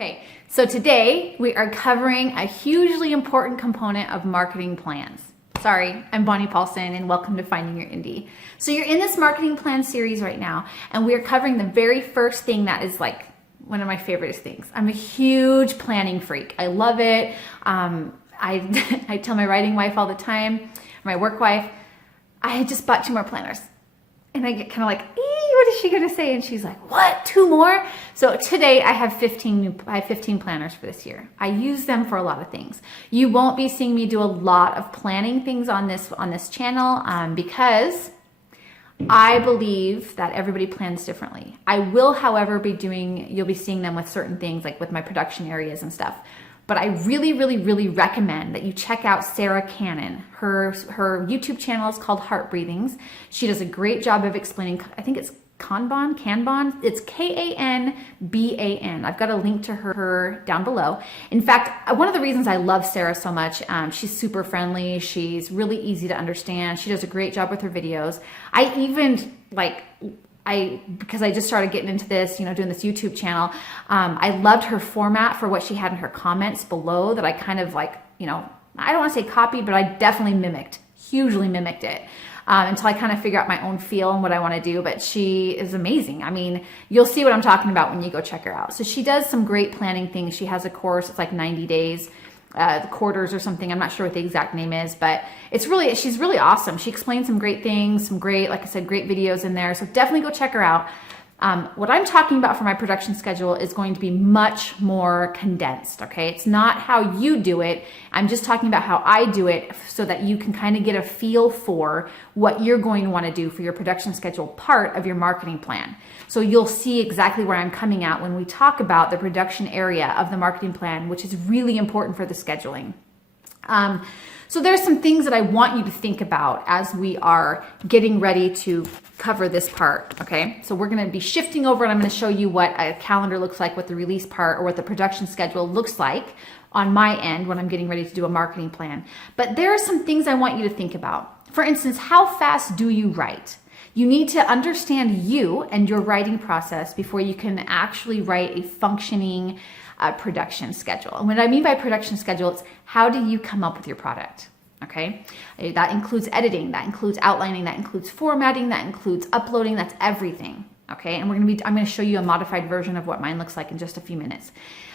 Okay, so today we are covering a hugely important component of marketing plans. Sorry, I'm Bonnie Paulson and welcome to Finding Your Indie. So you're in this marketing plan series right now and we are covering the very first thing that is like one of my favorite things. I'm a huge planning freak. I love it. I tell my writing wife all the time, my work wife, I just bought 2 more planners. And I get kind of like, what is she going to say? And she's like, what, 2 more? So today I have 15 planners for this year. I use them for a lot of things. You won't be seeing me do a lot of planning things on this channel because I believe that everybody plans differently. I will, however, you'll be seeing them with certain things like with my production areas and stuff. But I really recommend that you check out Sarah Cannon. Her YouTube channel is called Heart Breathings. She does a great job of explaining, I think it's Kanban. It's Kanban. I've got a link to her down below. In fact, one of the reasons I love Sarah so much, she's super friendly. She's really easy to understand. She does a great job with her videos. Because I just started getting into this, doing this YouTube channel, I loved her format for what she had in her comments below that I kind of I don't want to say copied, but I definitely hugely mimicked it until I kind of figure out my own feel and what I want to do. But she is amazing. I mean, you'll see what I'm talking about when you go check her out. So she does some great planning things. She has a course, it's like 90 days. The quarters or something. I'm not sure what the exact name is, but she's really awesome. She explains some great things, some great, like I said, great videos in there. So definitely go check her out. What I'm talking about for my production schedule is going to be much more condensed, okay? It's not how you do it. I'm just talking about how I do it so that you can kind of get a feel for what you're going to want to do for your production schedule part of your marketing plan. So you'll see exactly where I'm coming at when we talk about the production area of the marketing plan, which is really important for the scheduling. So there's some things that I want you to think about as we are getting ready to cover this part, okay? So we're gonna be shifting over and I'm gonna show you what a calendar looks like, what the release part or what the production schedule looks like on my end when I'm getting ready to do a marketing plan. But there are some things I want you to think about. For instance, how fast do you write? You need to understand you and your writing process before you can actually write a functioning production schedule. And what I mean by production schedule, it's how do you come up with your product, okay? That includes editing, that includes outlining, that includes formatting, that includes uploading, that's everything, okay? And I'm gonna show you a modified version of what mine looks like in just a few minutes.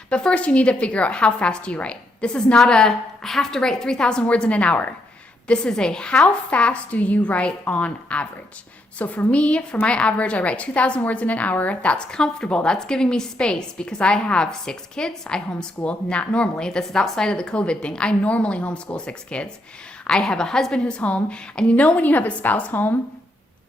But first you need to figure out how fast do you write. This is not I have to write 3,000 words in an hour. This is how fast do you write on average? So for me, for my average, I write 2,000 words in an hour. That's comfortable. That's giving me space because I have 6 kids. I homeschool, not normally. This is outside of the COVID thing. I normally homeschool 6 kids. I have a husband who's home. And when you have a spouse home,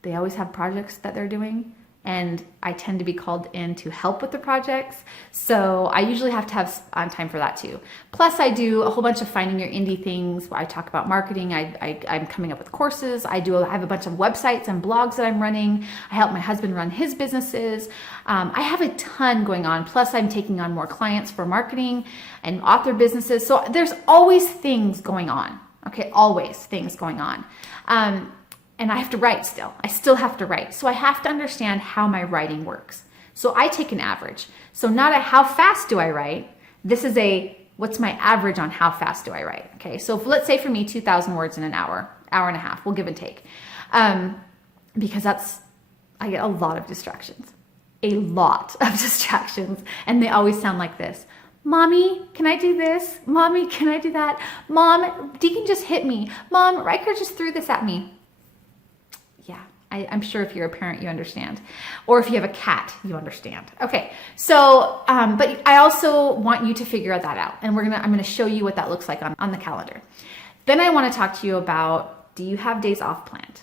they always have projects that they're doing. And I tend to be called in to help with the projects. So I usually have to have time for that too. Plus I do a whole bunch of Finding Your Indie things where I talk about marketing. I'm coming up with courses. I have a bunch of websites and blogs that I'm running. I help my husband run his businesses. I have a ton going on. Plus I'm taking on more clients for marketing and author businesses. So there's always things going on. Okay, always things going on. And I have to write still. I still have to write. So I have to understand how my writing works. So I take an average. So not a how fast do I write. This is what's my average on how fast do I write. Okay, so let's say for me 2,000 words in an hour and a half, we'll give and take. Because I get a lot of distractions. A lot of distractions. And they always sound like this. Mommy, can I do this? Mommy, can I do that? Mom, Deacon just hit me. Mom, Riker just threw this at me. Yeah, I'm sure if you're a parent, you understand. Or if you have a cat, you understand. Okay, so, but I also want you to figure that out. And I'm gonna show you what that looks like on the calendar. Then I wanna talk to you about, do you have days off planned?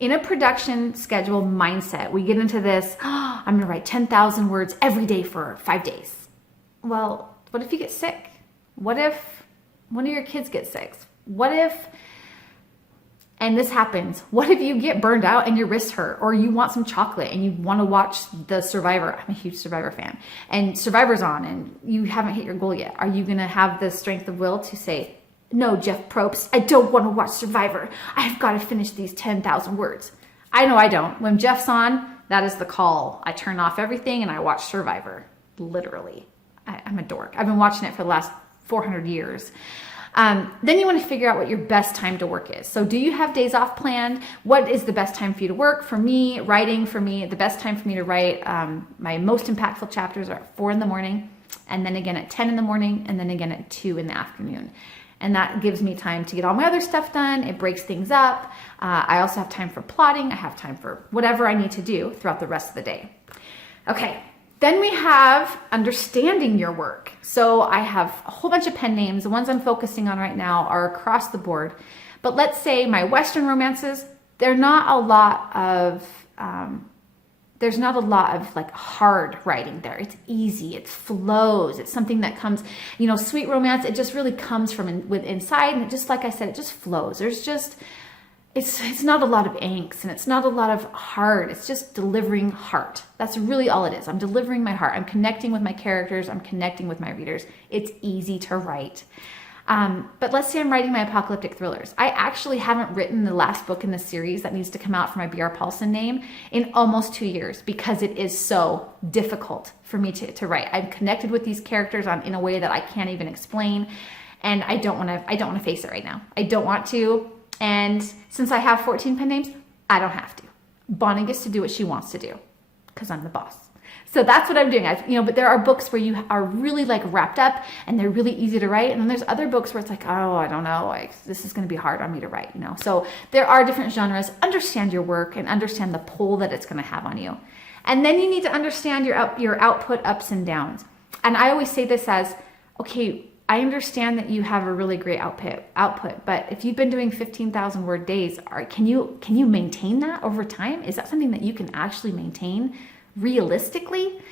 In a production schedule mindset, we get into this, I'm gonna write 10,000 words every day for 5 days. Well, what if you get sick? What if one of your kids gets sick? What if, and this happens, what if you get burned out and your wrists hurt, or you want some chocolate and you want to watch the Survivor? I'm a huge Survivor fan, and Survivor's on and you haven't hit your goal yet. Are you going to have the strength of will to say, no, Jeff Probst, I don't want to watch Survivor. I've got to finish these 10,000 words. I know I don't. When Jeff's on, that is the call. I turn off everything and I watch Survivor, literally. I'm a dork. I've been watching it for the last 400 years. Then you want to figure out what your best time to work is. So do you have days off planned? What is the best time for you to work? For me, writing, the best time for me to write, my most impactful chapters are at 4 in the morning, and then again at 10 in the morning, and then again at 2 in the afternoon. And that gives me time to get all my other stuff done. It breaks things up. I also have time for plotting. I have time for whatever I need to do throughout the rest of the day. Okay, then we have understanding your work. So I have a whole bunch of pen names. The ones I'm focusing on right now are across the board. But let's say my Western romances, there's not a lot of like hard writing there. It's easy, it flows. It's something that comes, sweet romance, it just really comes from inside. And just like I said, it just flows. It's not a lot of angst, and it's not a lot of heart. It's just delivering heart. That's really all it is. I'm delivering my heart. I'm connecting with my characters. I'm connecting with my readers. It's easy to write. But let's say I'm writing my apocalyptic thrillers. I actually haven't written the last book in the series that needs to come out for my B.R. Paulson name in almost 2 years, because it is so difficult for me to write. I'm connected with these characters in a way that I can't even explain. And I don't want to face it right now. I don't want to. And since I have 14 pen names, I don't have to. Bonnie gets to do what she wants to do because I'm the boss. So that's what I'm doing. But there are books where you are really like wrapped up and they're really easy to write. And then there's other books where it's like, oh, I don't know, like this is going to be hard on me to write, So there are different genres. Understand your work and understand the pull that it's going to have on you. And then you need to understand your output ups and downs. And I always say this as, okay, I understand that you have a really great output, but if you've been doing 15,000 word days, can you maintain that over time? Is that something that you can actually maintain realistically?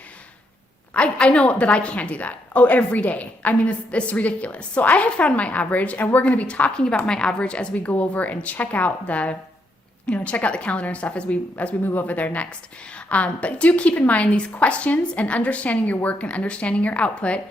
I know that I can't do that. Every day. I mean, it's ridiculous. So I have found my average, and we're going to be talking about my average as we go over and check out the calendar and stuff as we move over there next. But do keep in mind these questions and understanding your work and understanding your output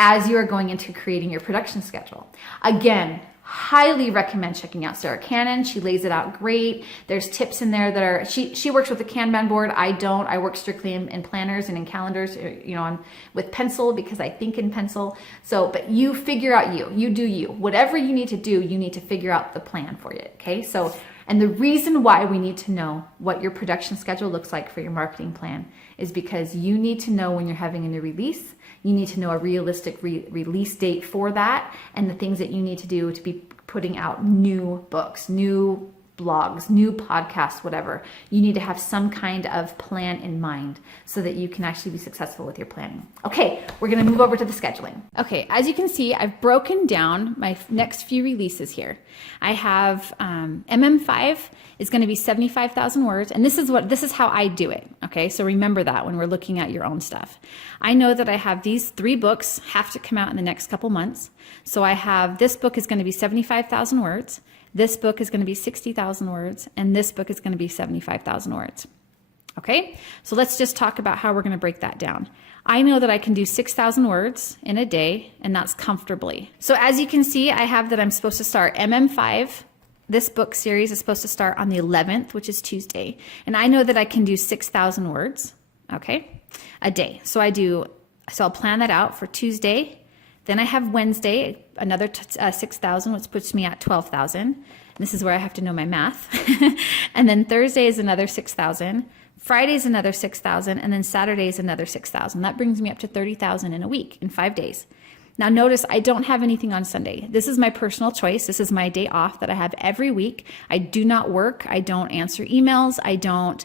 as you are going into creating your production schedule. Again, highly recommend checking out Sarah Cannon. She lays it out great. There's tips in there that are, she works with a Kanban board. I don't. I work strictly in planners and in calendars, I'm with pencil because I think in pencil. So, but you figure out you do you. Whatever you need to do, you need to figure out the plan for it, okay? So, and the reason why we need to know what your production schedule looks like for your marketing plan is because you need to know when you're having a new release. You need to know a realistic release date for that and the things that you need to do to be putting out new books, new blogs, new podcasts, whatever. You need to have some kind of plan in mind so that you can actually be successful with your planning. Okay, we're going to move over to the scheduling. Okay, as you can see, I've broken down my next few releases here. I have MM5 is going to be 75,000 words, and this is how I do it. Okay, so remember that when we're looking at your own stuff. I know that I have these 3 books have to come out in the next couple months. So I have this book is going to be 75,000 words. This book is going to be 60,000 words, and this book is going to be 75,000 words. Okay, so let's just talk about how we're going to break that down. I know that I can do 6,000 words in a day, and that's comfortably. So as you can see, I have that I'm supposed to start MM5. This book series is supposed to start on the 11th, which is Tuesday. And I know that I can do 6,000 words, okay, a day. So I'll plan that out for Tuesday. Then I have Wednesday, another 6,000, which puts me at 12,000. This is where I have to know my math. And then Thursday is another 6,000. Friday is another 6,000. And then Saturday is another 6,000. That brings me up to 30,000 in a week, in 5 days. Now notice I don't have anything on Sunday. This is my personal choice. This is my day off that I have every week. I do not work. I don't answer emails. I don't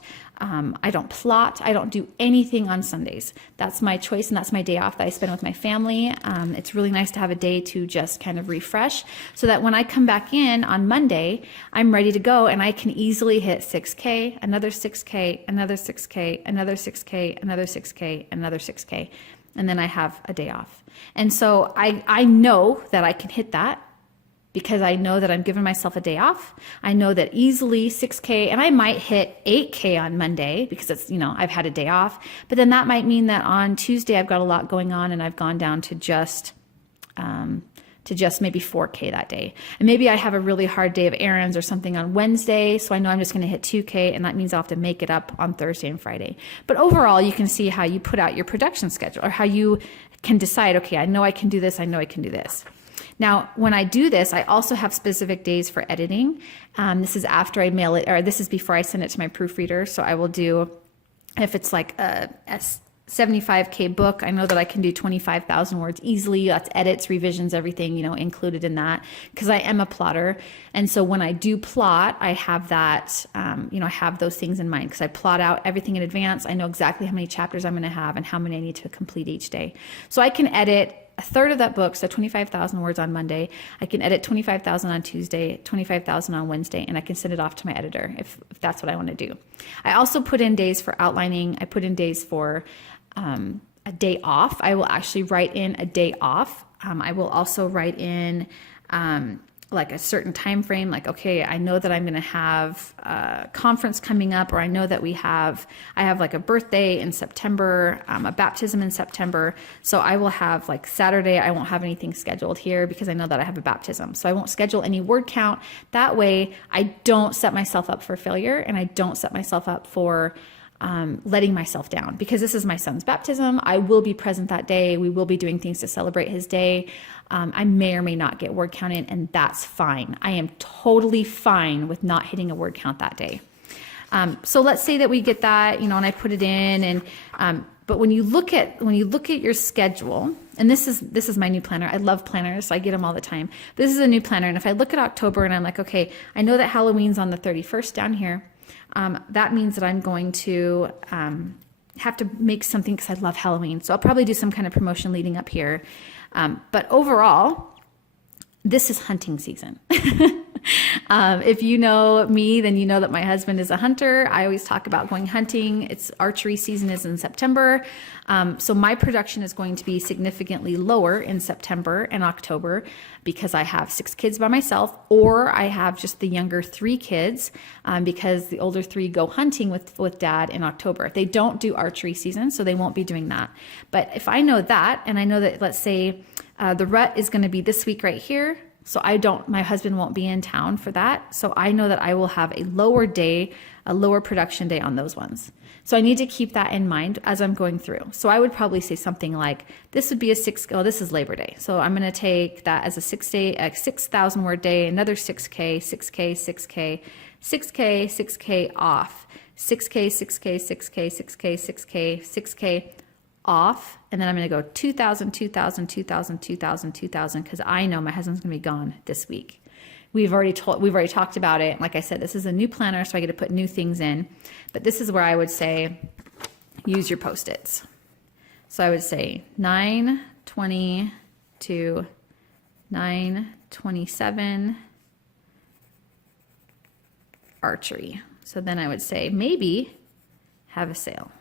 plot. I don't do anything on Sundays. That's my choice, and that's my day off that I spend with my family. It's really nice to have a day to just kind of refresh so that when I come back in on Monday, I'm ready to go and I can easily hit 6K, another 6K, another 6K, another 6K, another 6K, another 6K. And then I have a day off. And so I know that I can hit that because I know that I'm giving myself a day off. I know that easily 6K, and I might hit 8K on Monday because it's, I've had a day off. But then that might mean that on Tuesday I've got a lot going on and I've gone down to just to just maybe 4K that day. And maybe I have a really hard day of errands or something on Wednesday, so I know I'm just going to hit 2K, and that means I'll have to make it up on Thursday and Friday. But overall, you can see how you put out your production schedule, or how you can decide, okay, I know I can do this, I know I can do this. Now, when I do this, I also have specific days for editing. This is after I mail it, or this is before I send it to my proofreader. So I will do, if it's like a 75K book, I know that I can do 25,000 words easily. That's edits, revisions, everything, included in that, because I am a plotter. And so when I do plot, I have that, I have those things in mind, because I plot out everything in advance. I know exactly how many chapters I'm going to have and how many I need to complete each day. So I can edit a third of that book, so 25,000 words on Monday. I can edit 25,000 on Tuesday, 25,000 on Wednesday, and I can send it off to my editor if that's what I want to do. I also put in days for outlining. I put in days for a day off. I will actually write in a day off. I will also write in like a certain time frame, like, okay, I know that I'm going to have a conference coming up, or I know that I have like a birthday in September, a baptism in September. So I will have like Saturday, I won't have anything scheduled here because I know that I have a baptism. So I won't schedule any word count. That way I don't set myself up for failure, and I don't set myself up for letting myself down, because this is my son's baptism. I will be present that day. We will be doing things to celebrate his day. I may or may not get word count in, and that's fine. I am totally fine with not hitting a word count that day. So let's say that we get that, and I put it in, and but when you look at your schedule, and this is my new planner. I love planners, so I get them all the time. This is a new planner, and if I look at October and I'm like, okay, I know that Halloween's on the 31st down here. That means that I'm going to have to make something, because I love Halloween. So I'll probably do some kind of promotion leading up here. But overall, this is hunting season. If you know me, then you know that my husband is a hunter. I always talk about going hunting. It's archery season is in September. So my production is going to be significantly lower in September and October, because I have 6 kids by myself, or I have just the younger 3 kids, because the older 3 go hunting with dad in October. They don't do archery season, so they won't be doing that. But if I know that, and I know that, let's say the rut is going to be this week right here, so my husband won't be in town for that. So I know that I will have a lower production day on those ones. So I need to keep that in mind as I'm going through. So I would probably say something like, this would be this is Labor Day. So I'm going to take that as a 6,000 word day, another 6K, 6K, 6K, 6K, 6K off, 6K, 6K, 6K, 6K, 6K, 6K off, and then I'm going to go 2,000, 2,000, 2,000, 2,000, 2,000, because I know my husband's going to be gone this week. We've already talked about it. Like I said, this is a new planner, so I get to put new things in. But this is where I would say, use your Post-its. So I would say 9/20 to 9/27 archery. So then I would say maybe have a sale.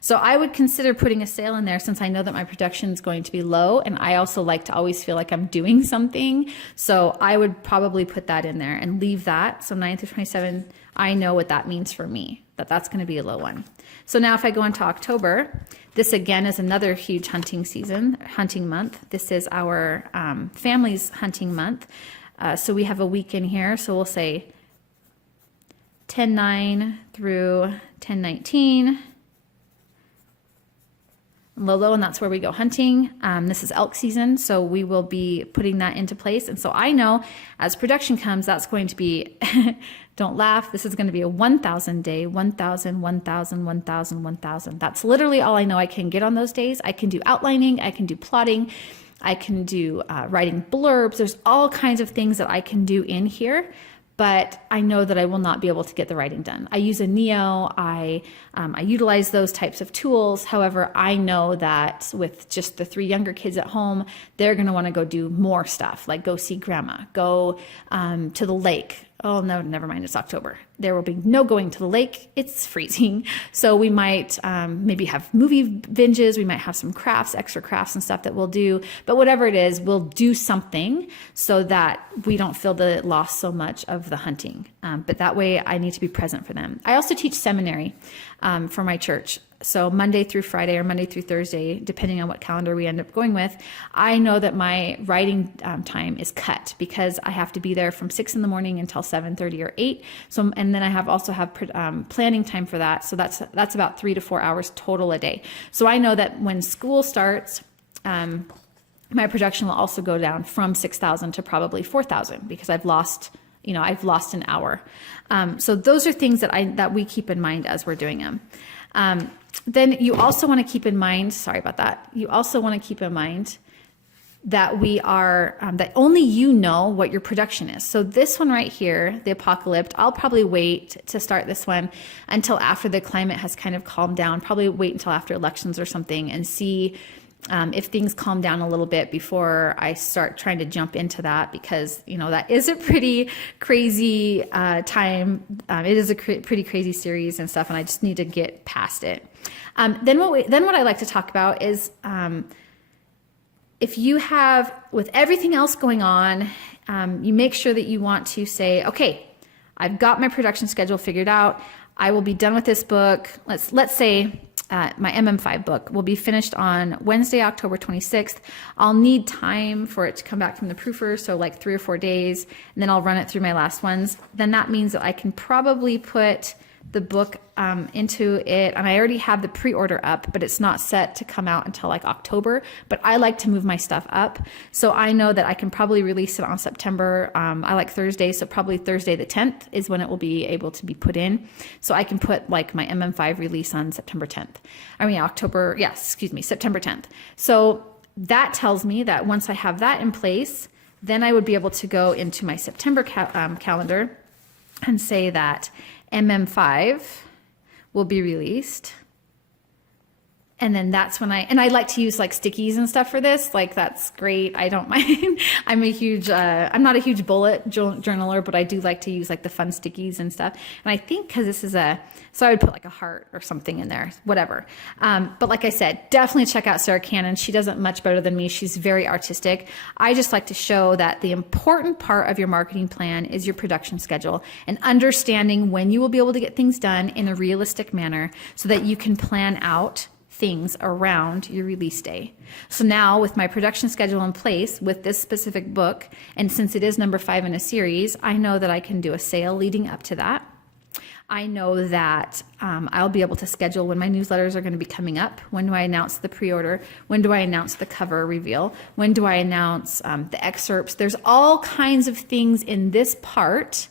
So I would consider putting a sale in there, since I know that my production is going to be low, and I also like to always feel like I'm doing something. So I would probably put that in there and leave that. So 9 through 27, I know what that means for me, that's going to be a low one. So now if I go into October, this again is another huge hunting month. This is our family's hunting month. So we have a week in here. So we'll say 10/9 through 10/19. Lolo, and that's where we go hunting. This is elk season, so we will be putting that into place. And so I know as production comes, that's going to be, don't laugh, this is going to be a 1,000 day, 1,000, 1,000, 1,000, 1,000. That's literally all I know I can get on those days. I can do outlining, I can do plotting, I can do writing blurbs. There's all kinds of things that I can do in here. But I know that I will not be able to get the writing done. I use a Neo, I utilize those types of tools. However, I know that with just the 3 younger kids at home, they're gonna wanna go do more stuff, like go see grandma, go to the lake. Oh no, never mind, it's October. There will be no going to the lake, it's freezing. So we might maybe have movie binges, we might have some crafts, extra crafts and stuff that we'll do. But whatever it is, we'll do something so that we don't feel the loss so much of the hunting. But that way I need to be present for them. I also teach seminary for my church. so Monday through Friday or Monday through Thursday, depending on what calendar we end up going with, I know that my writing time is cut because I have to be there from 6 in the morning until 7:30 or 8. So, and then I also have planning time for that. So that's about 3 to 4 hours total a day. So I know that when school starts, my production will also go down from 6,000 to probably 4,000 because I've lost an hour. So those are things that we keep in mind as we're doing them. Then you also want to keep in mind, sorry about that. You also want to keep in mind that that only you know what your production is. So this one right here, the Apocalypse, I'll probably wait to start this one until after the climate has kind of calmed down, probably wait until after elections or something and see if things calm down a little bit before I start trying to jump into that, because that is a pretty crazy time. It is a pretty crazy series and stuff, and I just need to get past it. Then what I like to talk about is if you have, with everything else going on, you make sure that you want to say, okay, I've got my production schedule figured out. I will be done with this book. Let's say my MM5 book will be finished on Wednesday, October 26th. I'll need time for it to come back from the proofer, so like 3 or 4 days, and then I'll run it through my last ones. Then that means that I can probably put the book into it, and I already have the pre-order up, but it's not set to come out until like October. But I like to move my stuff up, so I know that I can probably release it on September. I like Thursday, so probably Thursday the 10th is when it will be able to be put in. So I can put like my MM5 release on September 10th. September 10th. So that tells me that once I have that in place, then I would be able to go into my September calendar and say that MM5 will be released. And then that's when I like to use like stickies and stuff for this. Like, that's great. I don't mind. I'm not a huge bullet journaler, but I do like to use like the fun stickies and stuff. And I think because this is so I would put like a heart or something in there, whatever. But like I said, definitely check out Sarah Cannon. She does it much better than me. She's very artistic. I just like to show that the important part of your marketing plan is your production schedule and understanding when you will be able to get things done in a realistic manner so that you can plan out things around your release day. So now with my production schedule in place with this specific book, and since it is number 5 in a series, I know that I can do a sale leading up to that. I know that I'll be able to schedule when my newsletters are going to be coming up. When do I announce the pre-order? When do I announce the cover reveal? When do I announce the excerpts? There's all kinds of things in this part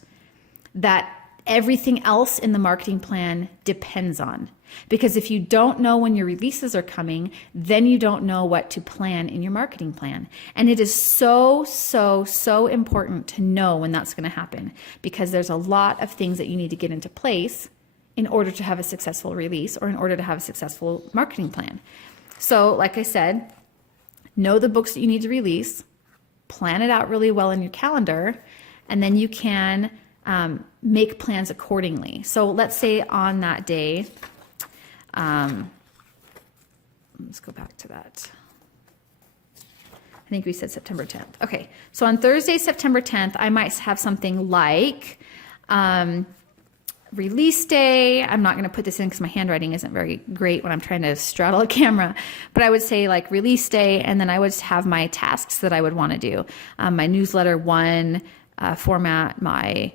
that everything else in the marketing plan depends on. Because if you don't know when your releases are coming, then you don't know what to plan in your marketing plan. And it is so, so, so important to know when that's going to happen, because there's a lot of things that you need to get into place in order to have a successful release or in order to have a successful marketing plan. So like I said, know the books that you need to release, plan it out really well in your calendar, and then you can make plans accordingly. So let's say on that day, let's go back to that. I think we said September 10th. Okay, so on Thursday, September 10th, I might have something like release day. I'm not going to put this in because my handwriting isn't very great when I'm trying to straddle a camera, but I would say like release day, and then I would have my tasks that I would want to do. My newsletter 1 format, my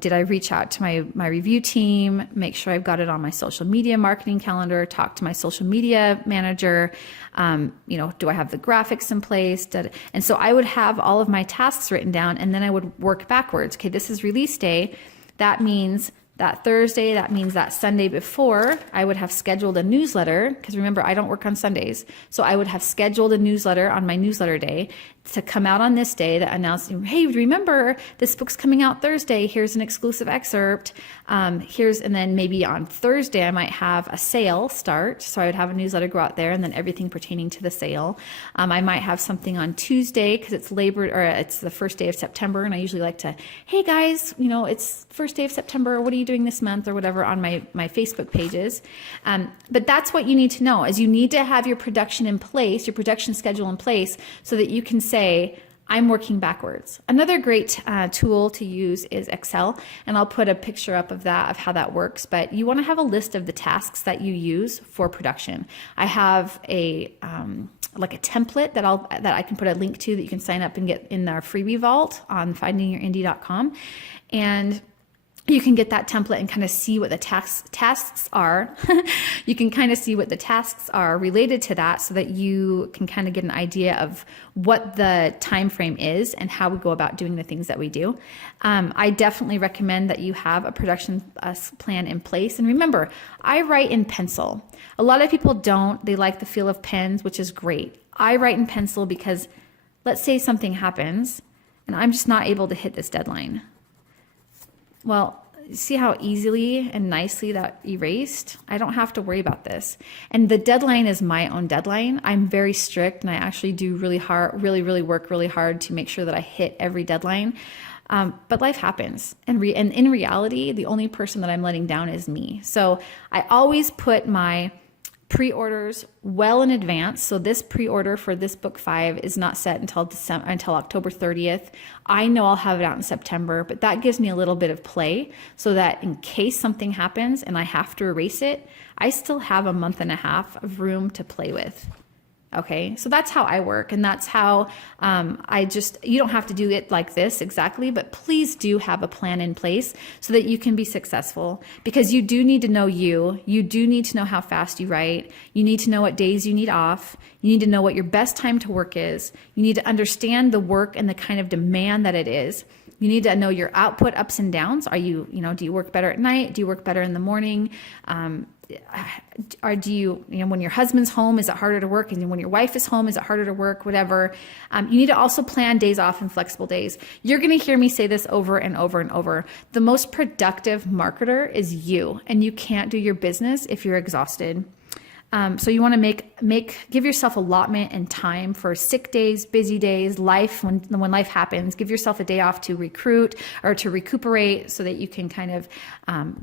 did I reach out to my review team, make sure I've got it on my social media marketing calendar, talk to my social media manager, do I have the graphics in place? And so I would have all of my tasks written down, and then I would work backwards. Okay, this is release day. That means that Thursday, that means that Sunday before, I would have scheduled a newsletter, because remember, I don't work on Sundays. So I would have scheduled a newsletter on my newsletter day to come out on this day that announced, hey, remember, this book's coming out Thursday. Here's an exclusive excerpt. And then maybe on Thursday, I might have a sale start. So I would have a newsletter go out there, and then everything pertaining to the sale. I might have something on Tuesday because it's it's the first day of September. And I usually like to, hey guys, it's first day of September. What are you doing this month or whatever on my Facebook pages. But that's what you need to know, is you need to have your production in place, your production schedule in place, so that you can say, I'm working backwards. Another great tool to use is Excel, and I'll put a picture up of that, of how that works. But you want to have a list of the tasks that you use for production. I have a like a template that I can put a link to that you can sign up and get in our freebie vault on findingyourindy.com, and you can get that template and kind of see what the tasks are. You can kind of see what the tasks are related to that, so that you can kind of get an idea of what the time frame is and how we go about doing the things that we do. I definitely recommend that you have a production plan in place. And remember, I write in pencil. A lot of people don't. They like the feel of pens, which is great. I write in pencil because let's say something happens and I'm just not able to hit this deadline. Well, see how easily and nicely that erased? I don't have to worry about this. And the deadline is my own deadline. I'm very strict, and I actually do really work really hard to make sure that I hit every deadline. But life happens. And in reality, the only person that I'm letting down is me. So I always put my pre-orders well in advance. So this pre-order for this book 5 is not set until October 30th. I know I'll have it out in September, but that gives me a little bit of play, so that in case something happens and I have to erase it, I still have a month and a half of room to play with. Okay, so that's how I work, and that's how you don't have to do it like this exactly, but please do have a plan in place so that you can be successful, because you do need to know you do need to know how fast you write, you need to know what days you need off, you need to know what your best time to work is, you need to understand the work and the kind of demand that it is. You need to know your output ups and downs. Do you work better at night? Do you work better in the morning? Or do you when your husband's home, is it harder to work? And when your wife is home, is it harder to work? Whatever. You need to also plan days off and flexible days. You're going to hear me say this over and over and over. The most productive marketer is you, and you can't do your business if you're exhausted. So you want to give yourself allotment and time for sick days, busy days, life, when life happens. Give yourself a day off to recruit or to recuperate, so that you can kind of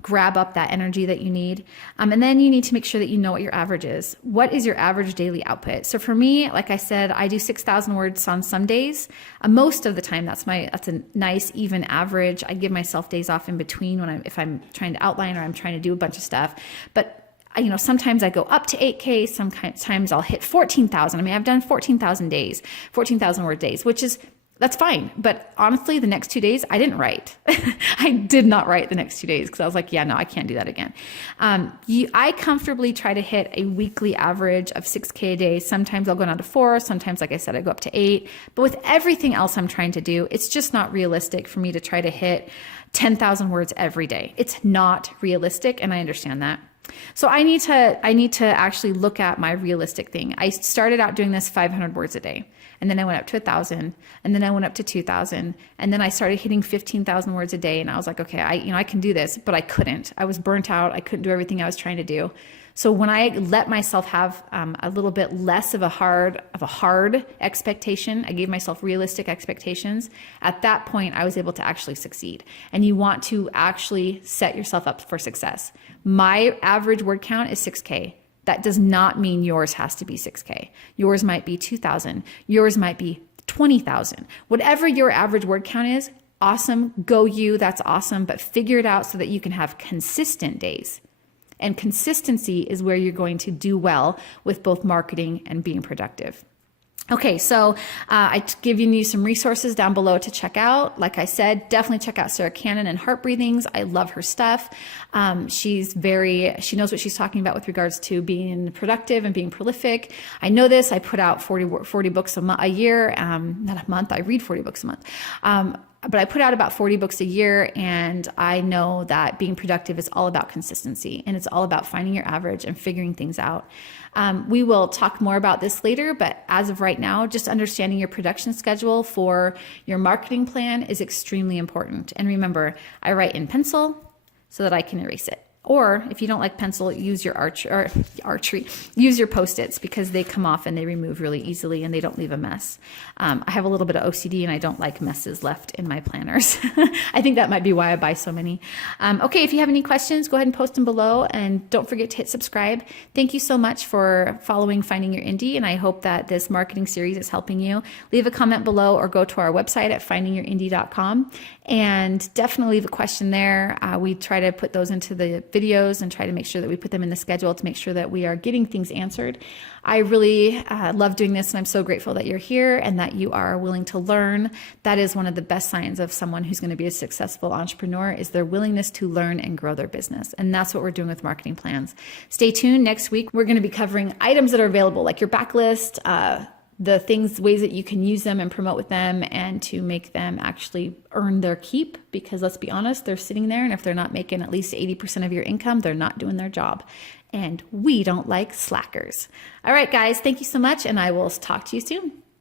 grab up that energy that you need. And then you need to make sure that you know what your average is. What is your average daily output? So for me, like I said, I do 6,000 words on some days. Most of the time, that's a nice even average. I give myself days off in between if I'm trying to outline or I'm trying to do a bunch of stuff. But sometimes I go up to 8K, sometimes I'll hit 14,000. I mean, I've done 14,000 word days, that's fine. But honestly, the next 2 days, I didn't write. I did not write the next 2 days, because I was like, yeah, no, I can't do that again. I comfortably try to hit a weekly average of 6K a day. Sometimes I'll go down to 4. Sometimes, like I said, I go up to 8. But with everything else I'm trying to do, it's just not realistic for me to try to hit 10,000 words every day. It's not realistic, and I understand that. So I need to actually look at my realistic thing. I started out doing this 500 words a day, and then I went up to 1,000, and then I went up to 2,000, and then I started hitting 15,000 words a day, and I was like, okay, I can do this, but I couldn't. I was burnt out. I couldn't do everything I was trying to do. So when I let myself have a little bit less of a hard expectation, I gave myself realistic expectations. At that point, I was able to actually succeed. And you want to actually set yourself up for success. My average word count is 6K. That does not mean yours has to be 6K. Yours might be 2,000. Yours might be 20,000. Whatever your average word count is, awesome. Go you. That's awesome. But figure it out so that you can have consistent days. And consistency is where you're going to do well with both marketing and being productive. Okay, so I've given you some resources down below to check out. Like I said, definitely check out Sarah Cannon and Heart Breathings. I love her stuff. She knows what she's talking about with regards to being productive and being prolific. I know this. I put out 40 books a year, not a month. I read 40 books a month. But I put out about 40 books a year, and I know that being productive is all about consistency, and it's all about finding your average and figuring things out. We will talk more about this later, but as of right now, just understanding your production schedule for your marketing plan is extremely important. And remember, I write in pencil so that I can erase it. Or if you don't like pencil, use your archery, use your Post-its, because they come off and they remove really easily and they don't leave a mess. I have a little bit of OCD and I don't like messes left in my planners. I think that might be why I buy so many. Okay, if you have any questions, go ahead and post them below, and don't forget to hit subscribe. Thank you so much for following Finding Your Indie, and I hope that this marketing series is helping you. Leave a comment below or go to our website at findingyourindie.com and definitely leave a question there. We try to put those into the videos and try to make sure that we put them in the schedule to make sure that we are getting things answered. I really love doing this, and I'm so grateful that you're here and that you are willing to learn. That is one of the best signs of someone who's going to be a successful entrepreneur, is their willingness to learn and grow their business. And that's what we're doing with marketing plans. Stay tuned. Next week, we're going to be covering items that are available, like your backlist, the things, ways that you can use them and promote with them, and to make them actually earn their keep, because let's be honest, they're sitting there, and if they're not making at least 80% of your income, they're not doing their job. And we don't like slackers. All right, guys, thank you so much, and I will talk to you soon.